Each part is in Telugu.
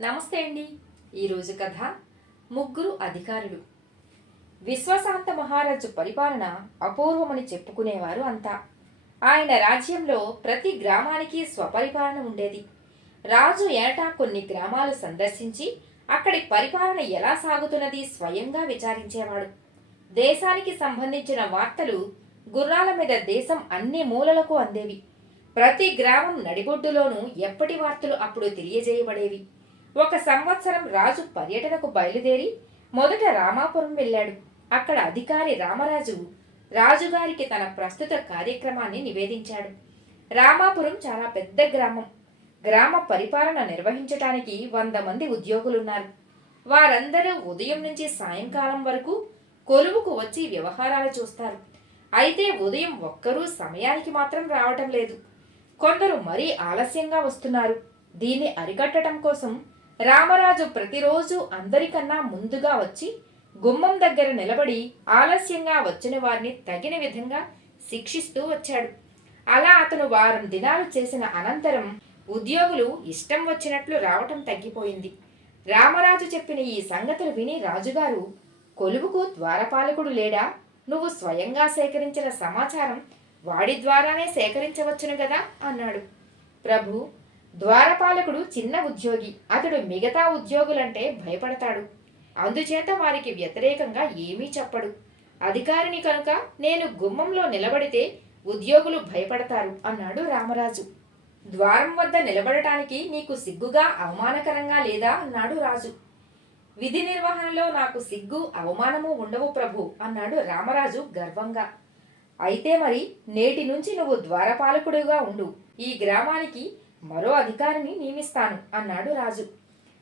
నమస్తే అండి. ఈరోజు కథ ముగ్గురు అధికారులు. విశ్వశాంత మహారాజు పరిపాలన అపూర్వమని చెప్పుకునేవారు అంతా. ఆయన రాజ్యంలో ప్రతి గ్రామానికి స్వపరిపాలన ఉండేది. రాజు ఏటా కొన్ని గ్రామాలు సందర్శించి అక్కడి పరిపాలన ఎలా సాగుతున్నది స్వయంగా విచారించేవాడు. దేశానికి సంబంధించిన వార్తలు గుర్రాల మీద దేశం అన్ని మూలలకు అందేవి. ప్రతి గ్రామం నడిబొడ్డులోనూ ఎప్పటి వార్తలు అప్పుడు తెలియజేయబడేవి. ఒక సంవత్సరం రాజు పర్యటనకు బయలుదేరి మొదట రామాపురం వెళ్ళాడు. అక్కడ అధికారి రామరాజు రాజుగారికి తన ప్రస్తుత కార్యక్రమాన్ని నివేదించాడు. రామాపురం చాలా పెద్ద గ్రామం. గ్రామ పరిపాలన నిర్వహించటానికి వంద మంది ఉద్యోగులున్నారు. వారందరూ ఉదయం నుంచి సాయంకాలం వరకు కొలువుకు వచ్చి వ్యవహారాలు చూస్తారు. అయితే ఉదయం ఒక్కరూ సమయానికి మాత్రం రావటం లేదు. కొందరు మరీ ఆలస్యంగా వస్తున్నారు. దీన్ని అరికట్టడం కోసం రామరాజు ప్రతిరోజు అందరికన్నా ముందుగా వచ్చి గుమ్మం దగ్గర నిలబడి ఆలస్యంగా వచ్చిన వారిని తగిన విధంగా శిక్షిస్తూ వచ్చాడు. అలా అతను వారం దినాలు చేసిన అనంతరం ఉద్యోగులు ఇష్టం వచ్చినట్లు రావటం తగ్గిపోయింది. రామరాజు చెప్పిన ఈ సంగతులు విని రాజుగారు కొలువుకు ద్వారపాలకుడు లేడా? నువ్వు స్వయంగా సేకరించిన సమాచారం వాడి ద్వారానే సేకరించవచ్చును కదా అన్నాడు. ప్రభు ద్వారపాలకుడు చిన్న ఉద్యోగి. అతడు మిగతా ఉద్యోగులంటే భయపడతాడు. అందుచేత వారికి వ్యతిరేకంగా ఏమీ చెప్పడు. అధికారిని కనుక నేను గుమ్మంలో నిలబడితే ఉద్యోగులు భయపడతారు అన్నాడు రామరాజు. ద్వారం వద్ద నిలబడటానికి నీకు సిగ్గుగా అవమానకరంగా లేదా? అన్నాడు రాజు. విధి నిర్వహణలో నాకు సిగ్గు అవమానము ఉండవు ప్రభు అన్నాడు రామరాజు గర్వంగా. అయితే మరి నేటి నుంచి నువ్వు ద్వారపాలకుడుగా ఉండు. ఈ గ్రామానికి మరో అధికారిని నియమిస్తాను అన్నాడు రాజు.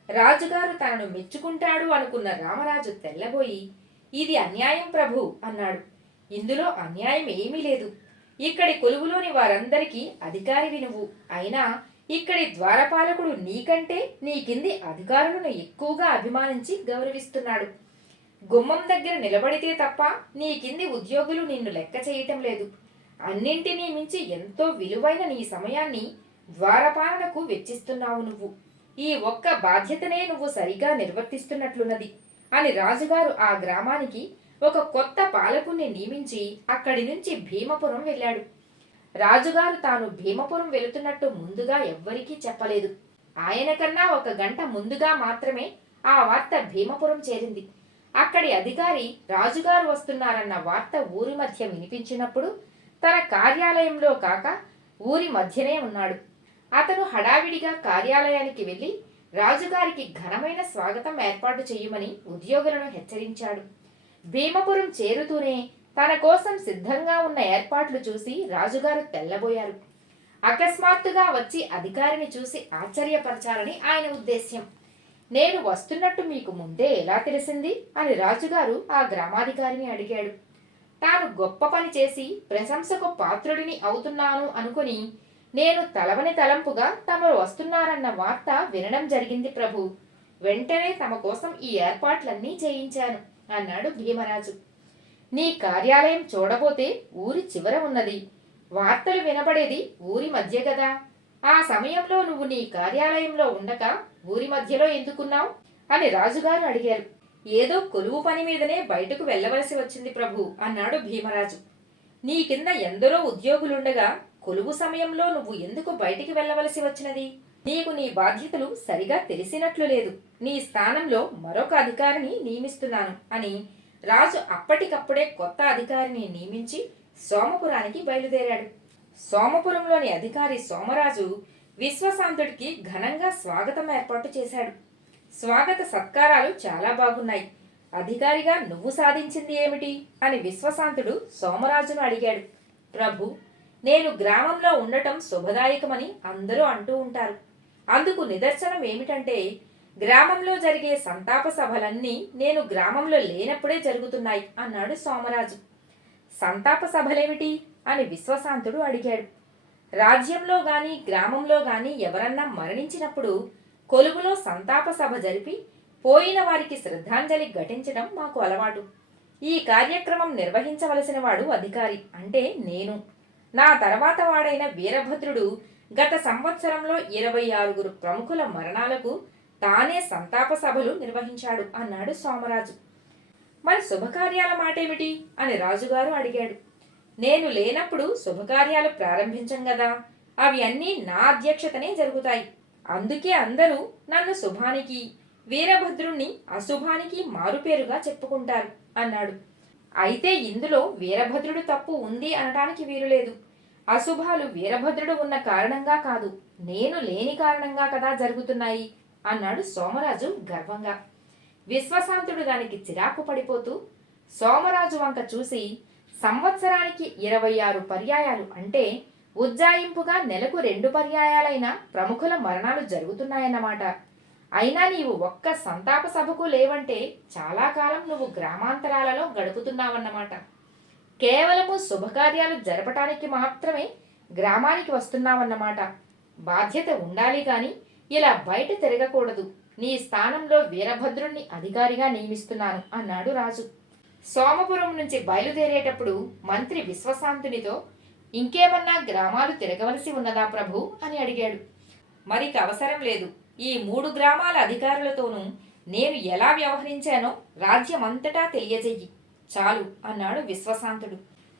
రాజుగారు తనను మెచ్చుకుంటాడు అనుకున్న రామరాజు తెల్లబోయి ఇది అన్యాయం ప్రభు అన్నాడు. ఇందులో అన్యాయం ఏమీ లేదు. ఇక్కడి కొలువులోని వారందరికీ అధికారివి నువ్వు అయినా ఇక్కడి ద్వారపాలకుడు నీకంటే నీ కింది అధికారులను ఎక్కువగా అభిమానించి గౌరవిస్తున్నాడు. గుమ్మం దగ్గర నిలబడితే తప్ప నీ కింది ఉద్యోగులు నిన్ను లెక్క చేయటం లేదు. అన్నింటినీ మించి ఎంతో విలువైన నీ సమయాన్ని ద్వారపాలనకు వెచ్చిస్తున్నావు నువ్వు. ఈ ఒక్క బాధ్యతనే నువ్వు సరిగా నిర్వర్తిస్తున్నట్లున్నది అని రాజుగారు ఆ గ్రామానికి ఒక కొత్త పాలకుణ్ణి నియమించి అక్కడి నుంచి భీమపురం వెళ్ళాడు. రాజుగారు తాను భీమపురం వెళుతున్నట్టు ముందుగా ఎవ్వరికీ చెప్పలేదు. ఆయన కన్నా ఒక గంట ముందుగా మాత్రమే ఆ వార్త భీమపురం చేరింది. అక్కడి అధికారి రాజుగారు వస్తున్నారన్న వార్త ఊరి మధ్య వినిపించినప్పుడు తన కార్యాలయంలో కాక ఊరి మధ్యనే ఉన్నాడు. అతను హడావిడిగా కార్యాలయానికి వెళ్ళి రాజుగారికి ఘనమైన స్వాగతం ఏర్పాటు చేయమని ఉద్యోగులను హెచ్చరించాడు. భీమపురం చేరుతూనే తన కోసం సిద్ధంగా ఉన్న ఏర్పాట్లు చూసి రాజుగారు తెల్లబోయారు. అకస్మాత్తుగా వచ్చి అధికారిని చూసి ఆశ్చర్యపరచాలని ఆయన ఉద్దేశ్యం. నేను వస్తున్నట్టు మీకు ముందే ఎలా తెలిసింది? అని రాజుగారు ఆ గ్రామాధికారిని అడిగాడు. తాను గొప్ప పని చేసి ప్రశంసకు పాత్రుడిని అవుతున్నాను అనుకుని నేను తలవని తలంపుగా తమరు వస్తున్నారన్న వార్త వినడం జరిగింది ప్రభు. వెంటనే తమ కోసం ఈ ఏర్పాట్లన్నీ చేయించాను అన్నాడు భీమరాజు. నీ కార్యాలయం చూడబోతే ఊరి చివర ఉన్నది. వార్తలు వినబడేది ఊరి మధ్య కదా ఆ సమయంలో నువ్వు నీ కార్యాలయంలో ఉండక ఊరి మధ్యలో ఎందుకున్నావు? అని రాజుగారు అడిగారు. ఏదో కొలువు పని మీదనే బయటకు వెళ్ళవలసి వచ్చింది ప్రభు అన్నాడు భీమరాజు. నీ కింద ఎందరో ఉద్యోగులుండగా కొలువు సమయంలో నువ్వు ఎందుకు బయటికి వెళ్ళవలసి వచ్చినది? నీకు నీ బాధ్యతలు సరిగా తెలిసినట్లు లేదు. నీ స్థానంలో మరొక అధికారిని నియమిస్తున్నాను అని రాజు అప్పటికప్పుడే కొత్త అధికారిని నియమించి సోమపురానికి బయలుదేరాడు. సోమపురంలోని అధికారి సోమరాజు విశ్వశాంతుడికి ఘనంగా స్వాగతం ఏర్పాటు చేశాడు. స్వాగత సత్కారాలు చాలా బాగున్నాయి. అధికారిగా నువ్వు సాధించింది ఏమిటి? అని విశ్వశాంతుడు సోమరాజును అడిగాడు. ప్రభు నేను గ్రామంలో ఉండటం శుభదాయకమని అందరూ అంటూ ఉంటారు. అందుకు నిదర్శనం ఏమిటంటే గ్రామంలో జరిగే సంతాప సభలన్నీ నేను గ్రామంలో లేనప్పుడే జరుగుతున్నాయి అన్నాడు సోమరాజు. సంతాప సభలేమిటి? అని విశ్వశాంతుడు అడిగాడు. రాజ్యంలో గాని గ్రామంలో గాని ఎవరన్నా మరణించినప్పుడు కొలువులో సంతాప సభ జరిపి పోయిన వారికి శ్రద్ధాంజలి ఘటించడం మాకు అలవాటు. ఈ కార్యక్రమం నిర్వహించవలసిన వాడు అధికారి అంటే నేను. నా తర్వాత వాడైన వీరభద్రుడు గత సంవత్సరంలో ఇరవై ఆరుగురు ప్రముఖుల మరణాలకు తానే సంతాప సభలు నిర్వహించాడు అన్నాడు సోమరాజు. మరి శుభకార్యాల మాటేమిటి? అని రాజుగారు అడిగాడు. నేను లేనప్పుడు శుభకార్యాలు ప్రారంభించం గదా? అవి అన్నీ నా అధ్యక్షతనే జరుగుతాయి. అందుకే అందరూ నన్ను శుభానికి వీరభద్రుణ్ణి అశుభానికి మారుపేరుగా చెప్పుకుంటారు అన్నాడు. అయితే ఇందులో వీరభద్రుడు తప్పు ఉంది అనటానికి వీలులేదు. అశుభాలు వీరభద్రుడు ఉన్న కారణంగా కాదు నేను లేని కారణంగా కదా జరుగుతున్నాయి అన్నాడు సోమరాజు గర్వంగా. విశ్వశాంతుడు దానికి చిరాకు పడిపోతూ సోమరాజు వంక చూసి సంవత్సరానికి ఇరవై ఆరు పర్యాయాలు అంటే ఉజ్జాయింపుగా నెలకు రెండు పర్యాయాలైన ప్రముఖుల మరణాలు జరుగుతున్నాయన్నమాట. అయినా నీవు ఒక్క సంతాప సభకు లేవంటే చాలా కాలం నువ్వు గ్రామాంతరాలలో గడుపుతున్నావన్నమాట. కేవలము శుభకార్యాలు జరపటానికి మాత్రమే గ్రామానికి వస్తున్నావన్నమాట. బాధ్యత ఉండాలి కానీ ఇలా బయట తిరగకూడదు. నీ స్థానంలో వీరభద్రుణ్ణి అధికారిగా నియమిస్తున్నాను అన్నాడు రాజు. సోమపురం నుంచి బయలుదేరేటప్పుడు మంత్రి విశ్వశాంతునితో ఇంకేమన్నా గ్రామాలు తిరగవలసి ఉన్నదా ప్రభు? అని అడిగాడు. మరికి అవసరం లేదు. ఈ మూడు గ్రామాల అధికారులతోనూ నేను ఎలా వ్యవహరించానో రాజ్యమంతటా తెలియజెయ్యి చాలు అన్నాడు విశ్వశాంతుడు.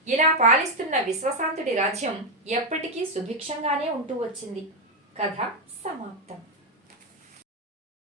ఇలా పాలిస్తున్న విశ్వశాంతుడి రాజ్యం ఎప్పటికీ సుభిక్షంగానే ఉంటూ వచ్చింది. కథ సమాప్తం.